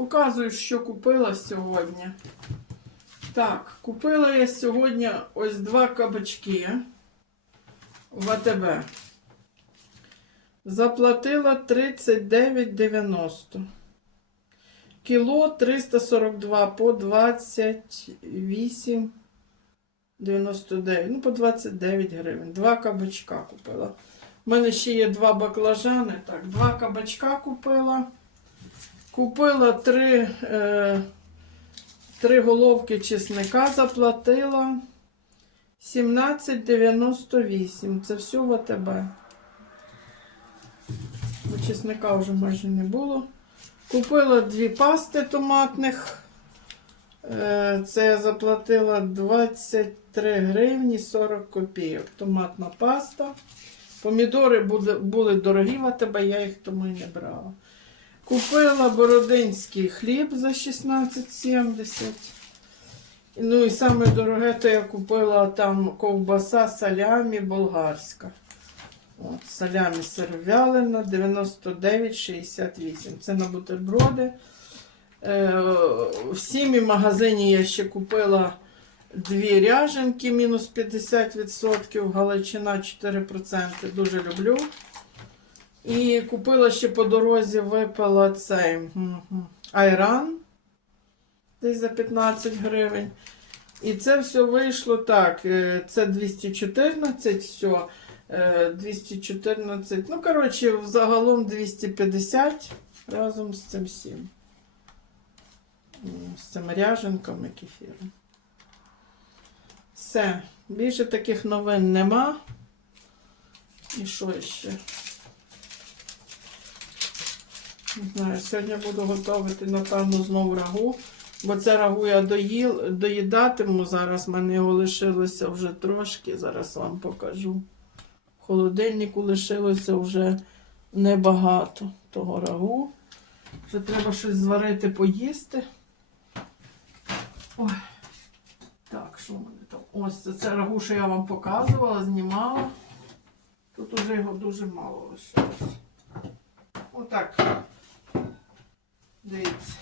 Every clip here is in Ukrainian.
Показую, що купила сьогодні. Так, купила я сьогодні ось два кабачки в АТБ. Заплатила 39,90. Кіло 342 по 28,99. Ну, по 29 гривень. Два кабачка купила. У мене ще є два баклажани. Так, два кабачка купила. Купила три, е, три головки чесника, заплатила 17,98. Це все в АТБ. Бо чесника вже майже не було. Купила дві пасти томатних. Е, Це я заплатила 23 гривні 40 копійок. Томатна паста. Помідори були, були дорогі в АТБ, я їх тому і не брала. Купила бородинський хліб за 16,70. Ну і саме дороге, то я купила там ковбаса салямі болгарська. От, салямі сировялина 99,68. Це на бутерброди. Е, в сімі магазині я ще купила дві ряженки, мінус 50%, Галичина 4%. Дуже люблю. І купила ще по дорозі, випила цей айран десь за 15 гривень. І це все вийшло так. е, Це 214, все. е, 214. Ну, коротше, загалом 250 разом з цим всім. З цими ряженками кефіром. Все. Більше таких новин нема. І що ще? Не знаю, сьогодні буду готувати, напевно, знову рагу. Бо це рагу я доїл, доїдатиму. Зараз в мене його лишилося вже трошки. Зараз вам покажу. В холодильнику лишилося вже небагато того рагу. Вже треба щось зварити, поїсти. Ой. Так, що в мене там? Ось це, це рагу, що я вам показувала, знімала. Тут уже його дуже мало лишилось. Отак. Дивіться.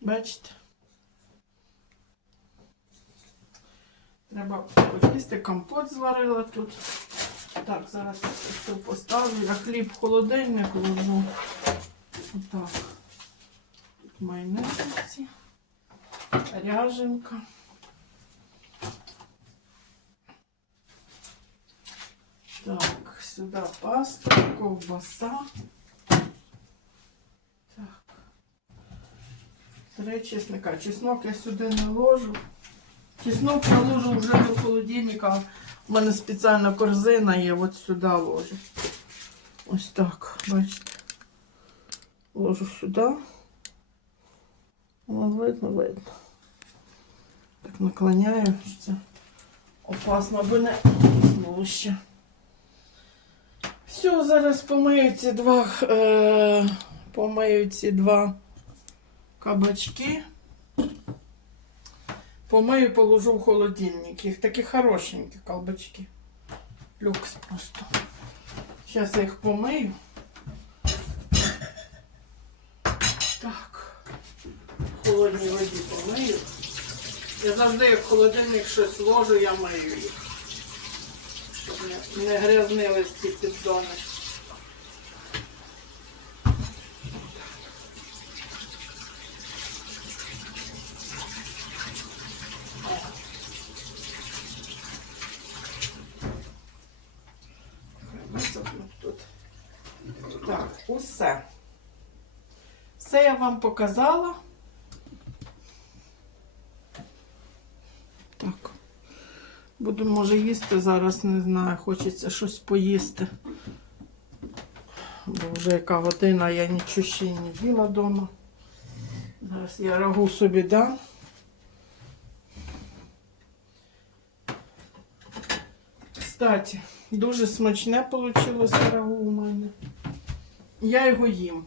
Бачите? Треба поїсти, компот зварила тут. Так, зараз все поставлю. Я хліб в холодильник ложу. Отак. Тут майонезиці, ряженка. Так, сюди паста, ковбаса. Три чесника. Чеснок я сюди не ложу. Чеснок наложу вже до холодильника. У мене спеціальна корзина є, от сюди ложу. Ось так, бачите. Ложу сюди. О, видно, видно. Так наклоняю, що це опасно, аби не знову. Все, зараз помию ці два, е, помию ці два кабачки. Помию, положу в холодильник. Їх такі хорошенькі кабачки. Люкс просто. Зараз я їх помию. Так. В холодній воді помию. Я завжди, як в холодильник щось ложу, я мию їх. Щоб не, грязнились ці піддони. Висохнуть тут. Так, усе. Все я вам показала. Так. Буду, може, їсти зараз, не знаю, хочеться щось поїсти. Бо вже яка година, я нічого ще не їла вдома. Зараз я рагу собі дам. Кстати, дуже смачне вийшло рагу у мене. Я його їм.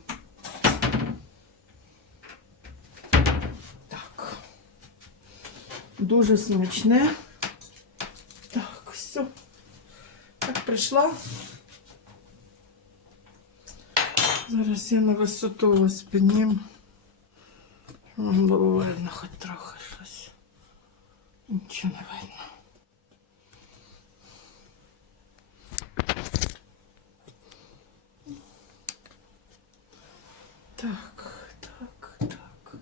Так. Дуже смачне. Так, все. Так, прийшла. Зараз я на висоту вас піднім. Було видно хоч трохи щось. Нічого не видно. Так, так, так,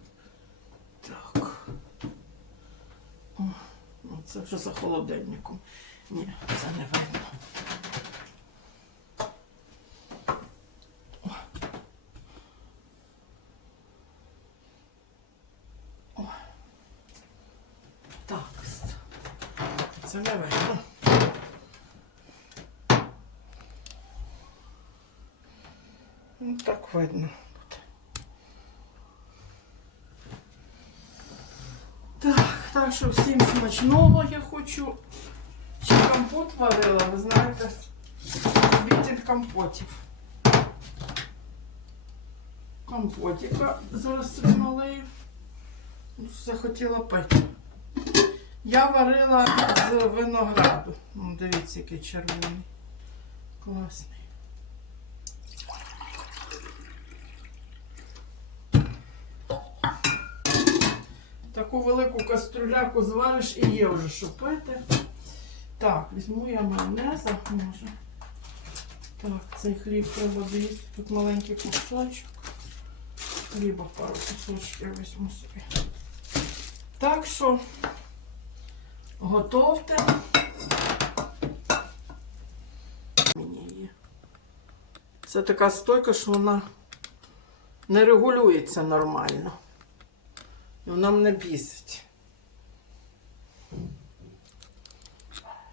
так. О, ну це вже за холодильником. Ні, це не видно. Так, це не видно. Ну, так видно. Що всім смачного я хочу. Ще компот варила, ви знаєте, любитель компотів. Компотика зараз налию. Ну, пити. Я варила з винограду. Ну, дивіться, який червоний. Класний. Таку велику кастрюляку звариш і є вже що пити. Так, візьму я майонеза, може. Так, цей хліб треба доїсти. Тут маленький кусочок. Хліба пару кусочків я візьму собі. Так що готовте. Це така стойка, що вона не регулюється нормально. Вона мене бісить.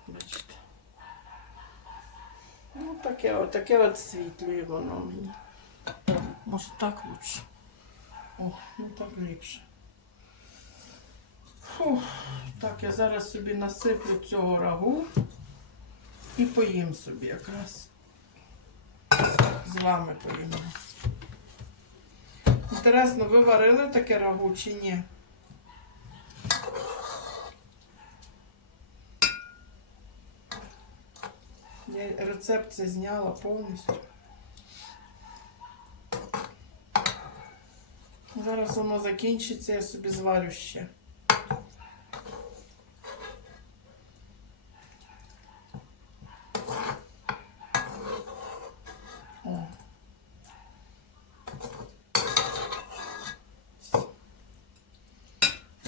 Бачите. Ну, таке, от, таке от світлює воно мені. Може так лучше. О, ну так ліпше. Фух. Так, я зараз собі насиплю цього рагу і поїм собі якраз. З вами поїм. Інтересно, ви варили таке рагу чи ні? Я рецепт це зняла повністю. Зараз воно закінчиться, я собі зварю ще. О.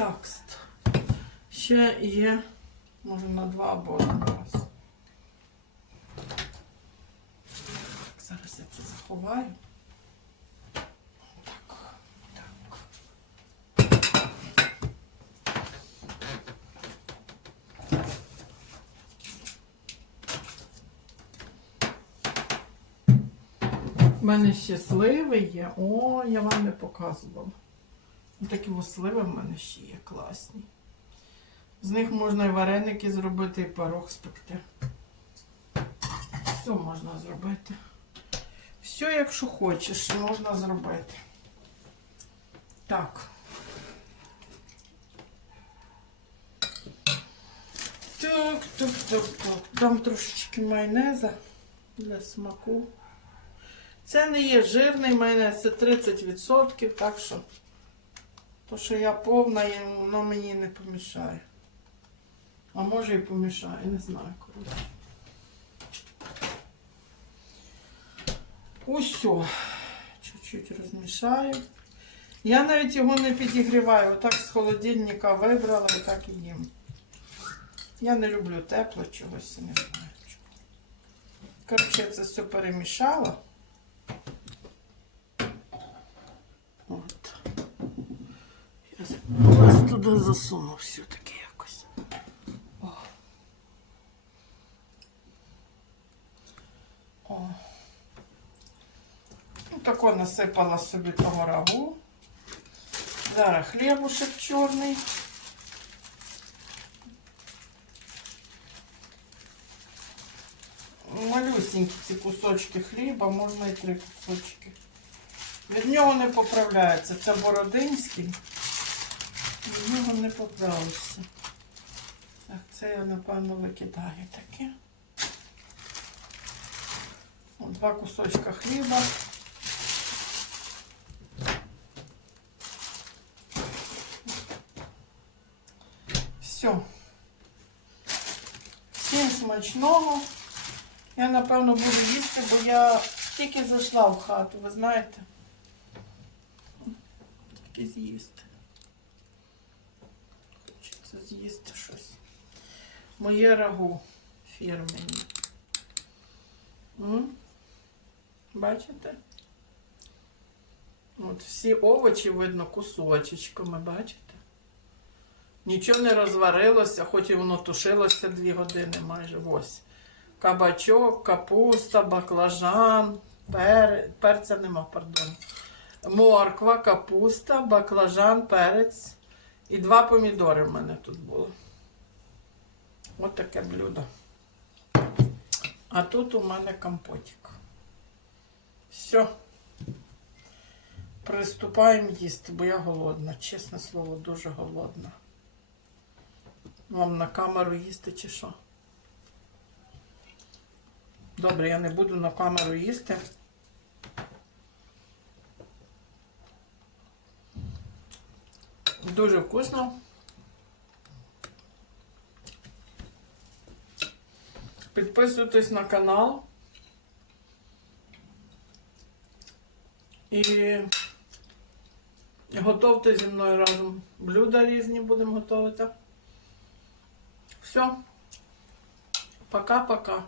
Так, ст- ще є, може на два або один раз. Зараз я це заховаю. У мене ще сливи є. О, я вам не показувала. Ну, Такі сливи в мене ще є класні. З них можна і вареники зробити, і порог спекти. Все можна зробити. Все, якщо хочеш, можна зробити. Так. Так, так, так, так. Дам трошечки майонеза для смаку. Це не є жирний майонез, це 30%, так що то, що я повна, воно мені не помішає. А може і помішає, не знаю, коротше. Усьо. Чуть-чуть розмішаю. Я навіть його не підігріваю. Отак з холодильника вибрала і так і їм. Я не люблю тепло чогось, не знаю чого. Коротше, це все перемішала. От. Я зараз туди засуну все-таки якось. О. О. Ну, тако насипала собі того рагу. Зараз хлібушек чорний. Малюсенькі ці кусочки хліба, можна і три кусочки. Від нього не поправляється. Це Бородинський. Від нього не побрався. Так, це я, напевно, викидаю таке. О, два кусочка хліба. Все. Всім смачного. Я, напевно, буду їсти, бо я тільки зайшла в хату, ви знаєте. Тільки з'їсти. З'їсти щось. Моє рагу фірмені. Бачите? От всі овочі видно кусочечками, бачите? Нічого не розварилося, хоч і воно тушилося 2 години майже ось. Кабачок, капуста, баклажан, пер... перця нема, пардон. Морква, капуста, баклажан, перець і два помідори в мене тут було. Ось таке блюдо. А тут у мене компотик. Все. Приступаємо їсти, бо я голодна. Чесне слово, дуже голодна. Вам на камеру їсти чи що? Добре, я не буду на камеру їсти. Дуже вкусно. Підписуйтесь на канал. І готовте зі мною разом блюда різні будемо готувати. Все. Пока-пока.